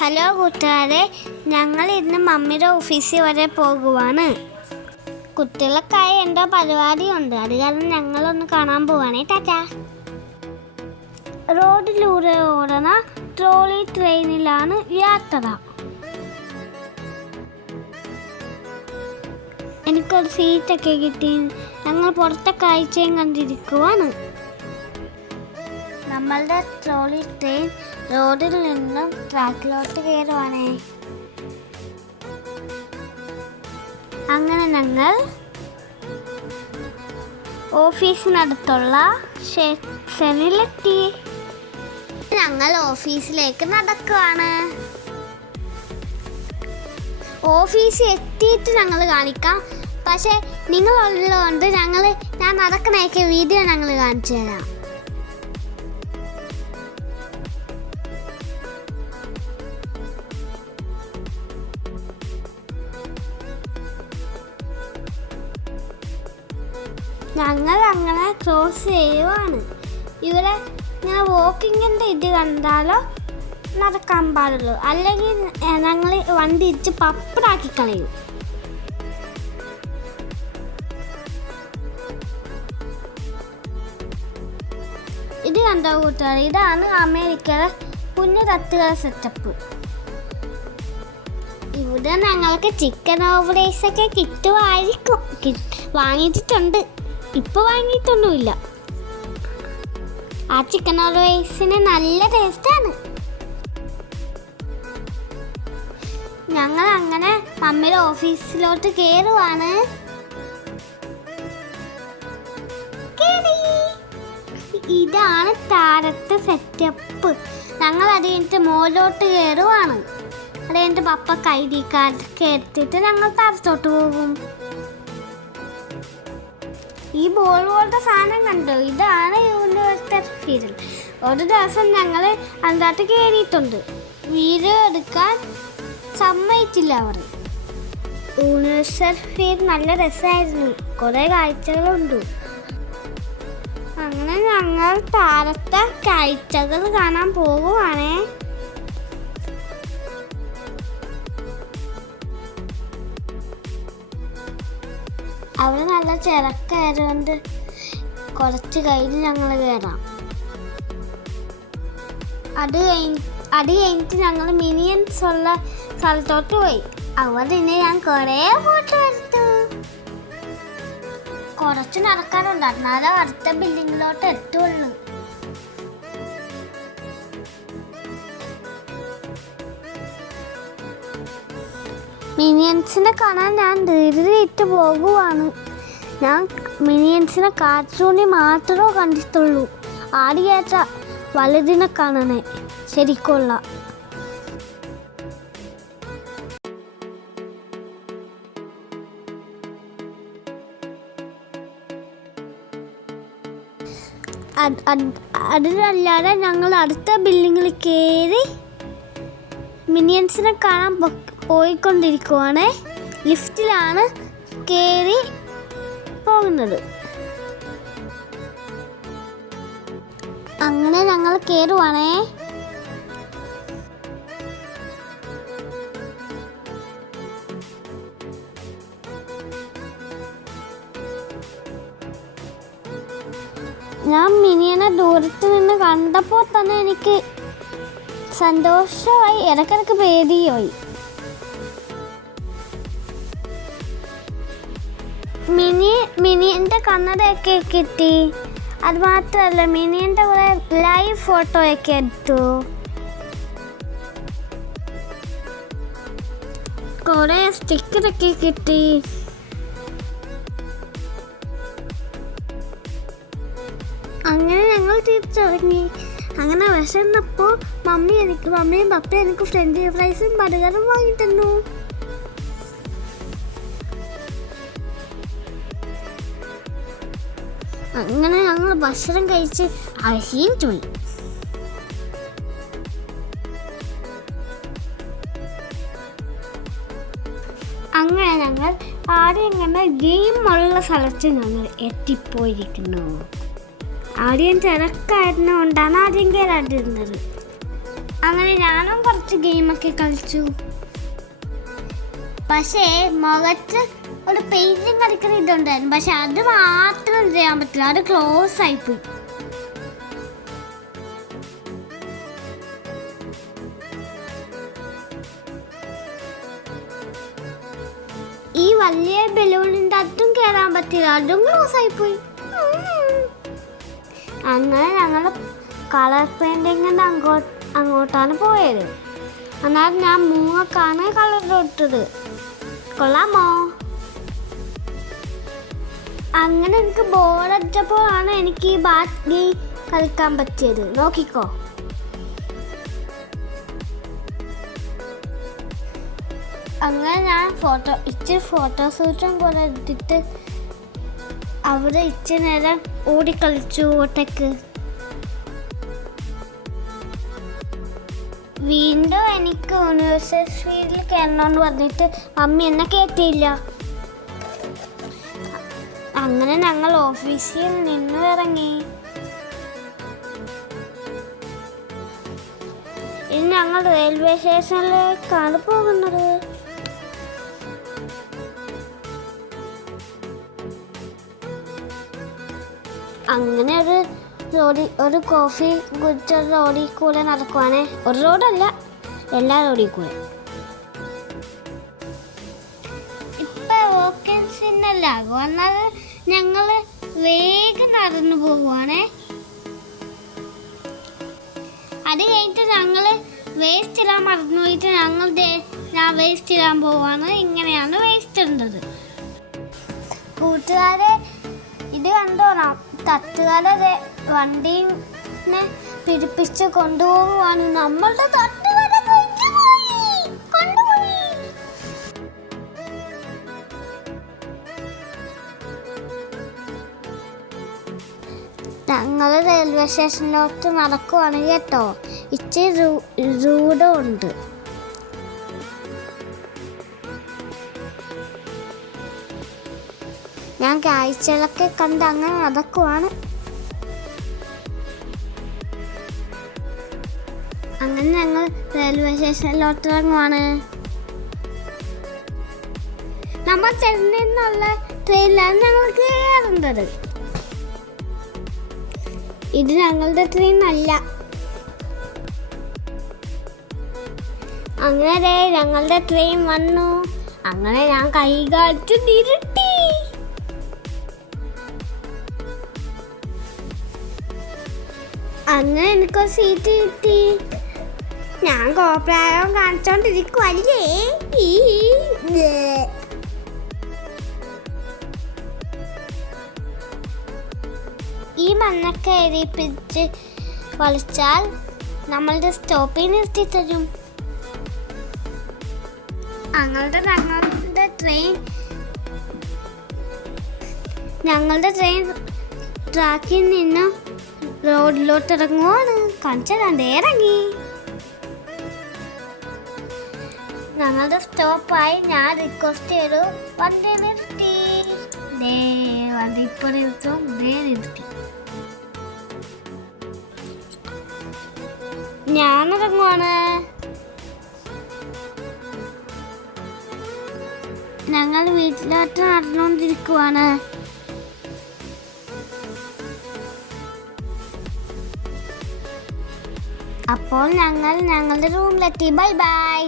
Hello കൂട്ടുകാരെ, ഞങ്ങൾ ഇന്ന് മമ്മിയുടെ ഓഫീസിൽ വരെ പോകുവാണ്. കുട്ടികൾക്കായി എന്തോ പരിപാടിയുണ്ട്, അത് കാരണം ഞങ്ങളൊന്ന് കാണാൻ പോവാണേ. ടാറ്റാ. റോഡിലൂടെ ഓടുന്ന ട്രോളി ട്രെയിനിലാണ് യാത്ര. എനിക്കൊരു സീറ്റൊക്കെ കിട്ടി. ഞങ്ങൾ പുറത്തെ കാഴ്ചയും കണ്ടിരിക്കുവാണ്. നമ്മളുടെ ട്രോളി ട്രെയിൻ റോഡിൽ നിന്നും ട്രാക്കിലോട്ട് കയറുവാണേ. അങ്ങനെ ഞങ്ങൾ ഓഫീസിനടുത്തുള്ള സ്റ്റേഷനിലെത്തി. ഞങ്ങൾ ഓഫീസിലേക്ക് നടക്കുവാണ്. ഓഫീസിൽ എത്തിയിട്ട് ഞങ്ങൾ കാണിക്കാം. പക്ഷേ നിങ്ങളുള്ളതുകൊണ്ട് ഞാൻ നടക്കണയൊക്കെ വീഡിയോ ഞങ്ങൾ കാണിച്ചു തരാം. ഞങ്ങൾ അങ്ങനെ ക്രോസ് ചെയ്യുവാണ്. ഇവിടെ ഇങ്ങനെ വോക്കിങ്ങിൻ്റെ ഇത് കണ്ടാലോ നടക്കാൻ പാടുള്ളൂ, അല്ലെങ്കിൽ ഞങ്ങൾ വണ്ടി ഇടിച്ച് പപ്പടാക്കി കളയും. ഇത് കണ്ടോ കൂട്ടുകാർ, ഇതാണ് അമേരിക്കയുടെ കുഞ്ഞു തട്ടുകട സെറ്റപ്പ്. ഇവിടെ ഞങ്ങൾക്ക് ചിക്കൻ ഓഫ് റൈസൊക്കെ കിട്ടുമായിരിക്കും. വാങ്ങിച്ചിട്ടുണ്ട്, ഇപ്പോൾ വാങ്ങിയിട്ടൊന്നുമില്ല. ആ ചിക്കൻ ഓഫ് റൈസിന് നല്ല ടേസ്റ്റാണ്. ഞങ്ങൾ അങ്ങനെ മമ്മിയുടെ ഓഫീസിലോട്ട് കയറുവാണ്. ഇതാണ് താഴത്തെ സെറ്റപ്പ്. ഞങ്ങൾ അത് കഴിഞ്ഞിട്ട് മോളിലോട്ട് കയറുവാണ്. അത് കഴിഞ്ഞിട്ട് പപ്പ ID കാർഡൊക്കെ എടുത്തിട്ട് ഞങ്ങൾ താഴത്തോട്ട് പോകും. ഈ ബോൾ പോലത്തെ സാധനം കണ്ടോ, ഇതാണ് യൂണിവേഴ്സിറ്റി ഫീൽഡ്. ഒരു ദിവസം ഞങ്ങൾ അതിനകത്ത് കയറിയിട്ടുണ്ട്. വീഡിയോ എടുക്കാൻ സമ്മതിച്ചില്ല അവർ. യൂണിവേഴ്സിറ്റി ഫീൽഡ് നല്ല രസമായിരുന്നു, കുറേ കാഴ്ചകളുണ്ട്. അങ്ങനെ ഞങ്ങൾ താഴത്തെ കാഴ്ചകൾ കാണാൻ പോകുവാണേ. അവിടെ നല്ല ചിറക്കായതുകൊണ്ട് കുറച്ച് കഴിഞ്ഞ് ഞങ്ങൾ കയറാം. അത് കഴിഞ്ഞിട്ട് ഞങ്ങൾ മിനിയൻസ് ഉള്ള സ്ഥലത്തോട്ട് പോയി. അവിടെ ഞാൻ കുറേ ഫോട്ടോ എടുത്തു. കുറച്ച് നടക്കാനുണ്ട്, എന്നാലും അടുത്ത ബിൽഡിങ്ങിലോട്ട് എത്തുള്ളൂ. മിനിയൻസിനെ കാണാൻ ഞാൻ ധൃതിയിട്ട് പോകുവാണ്. ഞാൻ മിനിയൻസിനെ കാർട്ടൂണിൽ മാത്രമേ കണ്ടിട്ടുള്ളൂ. ആദ്യമായിട്ട വലുതിനെ കാണണേ, ശരിക്കുള്ള. അതിലല്ലാതെ ഞങ്ങൾ അടുത്ത ബിൽഡിങ്ങിൽ കയറി മിനിയൻസിനെ കാണാൻ പോയിക്കൊണ്ടിരിക്കുവാണ്. ലിഫ്റ്റിലാണ് കയറി പോകുന്നത്. അങ്ങനെ ഞങ്ങൾ കയറുവാണേ. ഞാൻ മിനിയനെ ദൂരത്ത് നിന്ന് കണ്ടപ്പോൾ തന്നെ എനിക്ക് സന്തോഷമായി, ഇടയ്ക്കിടയ്ക്ക് പേടിയായി. മിനിയൻ്റെ കണ്ണടയൊക്കെ കിട്ടി. അത് മാത്രമല്ല, മിനിയൻ്റെ കുറേ ലൈവ് ഫോട്ടോയൊക്കെ എടുത്തു. കുറേ സ്റ്റിക്കറൊക്കെ കിട്ടി. അങ്ങനെ ഞങ്ങൾ തിരിച്ചിറങ്ങി. അങ്ങനെ വിശന്നപ്പോൾ മമ്മിയും പപ്പയും എനിക്ക് ഫ്രഞ്ച് ഫ്രൈസും ബർഗറും വാങ്ങി തന്നു. അങ്ങനെ ഞങ്ങൾ ഭക്ഷണം കഴിച്ച് ക്ഷീണിച്ചു പോയി. അങ്ങനെ ഞങ്ങൾ ആദ്യം കണ്ട ഗെയിമുള്ള സ്ഥലത്ത് ഞങ്ങൾ എത്തിപ്പോയിരിക്കുന്നു. ആദ്യം തിരക്കായിരുന്നുകൊണ്ടാണ് ആദ്യം കയറാതിരുന്നത്. അങ്ങനെ ഞാനും കുറച്ച് ഗെയിമൊക്കെ കളിച്ചു. പക്ഷേ മുഖത്ത് ഒരു പെയിന്റിങ് കളിക്കുന്ന ഇതുണ്ടായിരുന്നു. പക്ഷെ അത് മാത്രം ചെയ്യാൻ പറ്റില്ല, അത് ക്ലോസ് ആയിപ്പോയി. ഈ വലിയ ബലൂണിൻ്റെ അതും കയറാൻ പറ്റില്ല, അതും ക്ലോസ് ആയിപ്പോയി. അങ്ങനെ ഞങ്ങൾ കളർ പെയിൻറ്റിങ്ങിൻ്റെ അങ്ങോട്ടാണ് പോയത്. എന്നാൽ ഞാൻ മൂങ്ങക്കാണ് കളർ കൊടുത്തത്. കൊള്ളാമോ? അങ്ങനെ എനിക്ക് ബോറടിച്ചപ്പോഴാണ് എനിക്ക് ഈ ബാറ്റ് ഗെയിം കളിക്കാൻ പറ്റിയത്. നോക്കിക്കോ. അങ്ങനെ ഞാൻ ഇച്ചിരി ഫോട്ടോഷൂട്ടും കൂടെ എടുത്തിട്ട് അവിടെ ഇച്ചിരി നേരം ഓടിക്കളിച്ചു ഒറ്റക്ക്. വീണ്ടും എനിക്ക് യൂണിവേഴ്സൽ ഫീൽഡിൽ കയറണമെന്ന് പറഞ്ഞിട്ട് മമ്മി എന്നെ കയറ്റിയില്ല. അങ്ങനെ ഞങ്ങൾ ഓഫീസിൽ നിന്ന് ഇറങ്ങി. ഇനി ഞങ്ങൾ റെയിൽവേ സ്റ്റേഷനിലേക്കാണ് പോകുന്നത്. അങ്ങനെ ഒരു കോഫി കുടിച്ച റോഡിൽ കൂടെ നടക്കുവാണ്. ഒരു റോഡല്ല, എല്ലാ റോഡിൽ കൂടെ. ഇപ്പം വോക്കൻസിന്നല്ലാകും. എന്നാൽ ഞങ്ങൾ വേഗം നടന്നു പോകുവാണേ. അത് കഴിഞ്ഞിട്ട് ഞങ്ങൾ വേസ്റ്റ് ഇടാൻ മറന്നു പോയിട്ട് ഞാൻ വേസ്റ്റ് ഇടാൻ പോവാണ്. ഇങ്ങനെയാണ് വേസ്റ്റ് ഇടുന്നത്. കൂട്ടുകാരെ, ഇത് കണ്ടോണം, തട്ടുകാരെ വണ്ടിനെ പിടിപ്പിച്ച് കൊണ്ടുപോകുവാണ്. നമ്മളുടെ തട്ടുകട കൊണ്ടുപോയി. ഞങ്ങൾ റെയിൽവേ സ്റ്റേഷനിലോട്ട് നടക്കുവാണ് കേട്ടോ. ഇച്ചിരി ദൂരമുണ്ട്. ഞാൻ കാഴ്ചകളൊക്കെ കണ്ട് അങ്ങനെ നടക്കുവാണ്. അങ്ങനെ ഞങ്ങൾ റെയിൽവേ സ്റ്റേഷനിലോട്ട് ഇറങ്ങുവാണ്. നമ്മൾ ചെന്നൈയിൽ നിന്നുള്ള ട്രെയിനിലാണ് ഞങ്ങൾ കയറുന്നത്. ഇത് ഞങ്ങളുടെ ട്രെയിൻ അല്ല. അങ്ങനെ ഞങ്ങളുടെ ട്രെയിൻ വന്നു. അങ്ങനെ ഞാൻ കൈ കാണിച്ച് നിരുട്ടി. അങ്ങനെ എനിക്കൊരു സീറ്റ് കിട്ടി. ഞാൻ കോപ്രായം കാണിച്ചോണ്ടിരിക്കുവല്ലേ. ഈ മണ്ണൊക്കെ എരിപ്പിച്ച് വലിച്ചാൽ നമ്മളുടെ സ്റ്റോപ്പിൽ നിർത്തി തരും. ഞങ്ങളുടെ ട്രെയിൻ ട്രാക്കിൽ നിന്ന് റോഡിലോട്ട് ഇറങ്ങുവാണ്. കാണിച്ചതാണ്ടേ ഇറങ്ങി. ഞങ്ങളുടെ സ്റ്റോപ്പായി. ഞാൻ റിക്വസ്റ്റ് ചെയ്തു, വണ്ടി നിർത്തി. വണ്ടി ഇപ്പോൾ നിർത്തും. നിർത്തി. ഞാൻ ഇറങ്ങുവാണ്. ഞങ്ങൾ വീട്ടിലോട്ട് നടന്നുകൊണ്ടിരിക്കുവാണ്. അപ്പോൾ ഞങ്ങൾ ഞങ്ങളുടെ റൂമിലെത്തി. Bye bye.